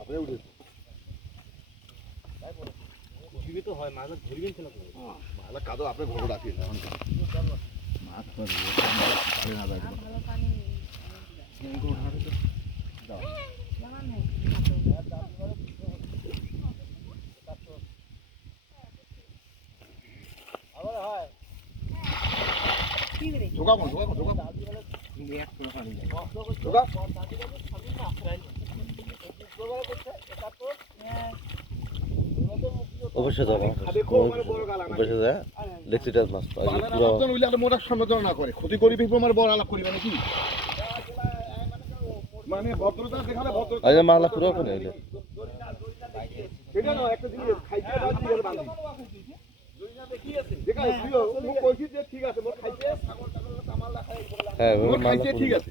আপনি উঠে জীবিত হয় মাছ ধরবেন ছিল মালা কাদো আপনি ঘরে রাখেন এখন মাছ তো পারে না যায় ভালো পানি জানা নেই আবার হয় কি রে ঢোকা কোন ঢোকা ঢোকা এক করে পানি যায় ঢোকা অবশ্যই যাবো অবশ্যই যা লেক্সিটাস মাছ পাই পুরো আপনি উইলা মোটা সমালোচনা না করে ক্ষতি করি ফেলবো আমার বড় আলাপ করিবে নাকি মানে ভদ্রতা দেখালে ভদ্রতা আজ মালা পুরো কোনে হইলে এটা না একটা জিনিস খাইতে বাদ দিয়ে বাঁধি দেখা তুইও মুখ কইছিস যে ঠিক আছে মোর খাইতে ছাগল টাগল কামাল রাখা হ্যাঁ মোর মালা খাইতে ঠিক আছে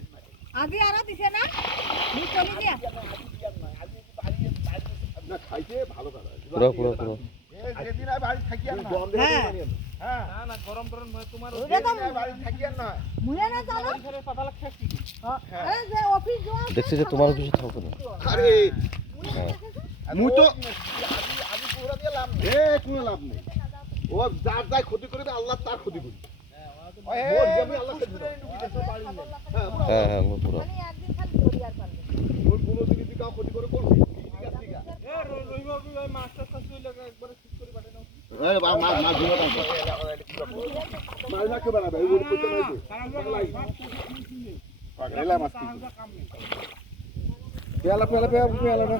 আগে আর দিছে না নি চলি দিয়া না খাইতে ভালো কথা পুরো পুরো পুরো যেদিন আর বাড়ি থাকি আর না হ্যাঁ না না গরম টরম তোমার বাড়ি থাকি আর না মুলে না জানো পাতা লাগছে কি আরে যে অফিস যাও দেখছি যে তোমার কিছু থাকবে না আরে হ্যাঁ মুই তো আমি পুরা দিয়ে লাভ নেই কোনো লাভ নেই ও যার যাই ক্ষতি করবে আল্লাহ তার ক্ষতি করবে মোর জমি আল্লাহ কে দিবে হ্যাঁ হ্যাঁ পুরো মানে একদিন খালি ধরি আর পারবে মোর কোনো জিনিস কাউ ক্ষতি করে করবে মাছটা শাশুড়ি লাগা একবার ঠিক করে পাঠানো এই মাছ মাছ ধরে দাও মাছ না কে বানাবে ওই ওর কইতে নাই পাগলা মাছ কি পেলা পেলা পেলা পেলা না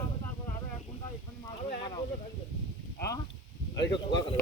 আরে কে ধোয়া খালে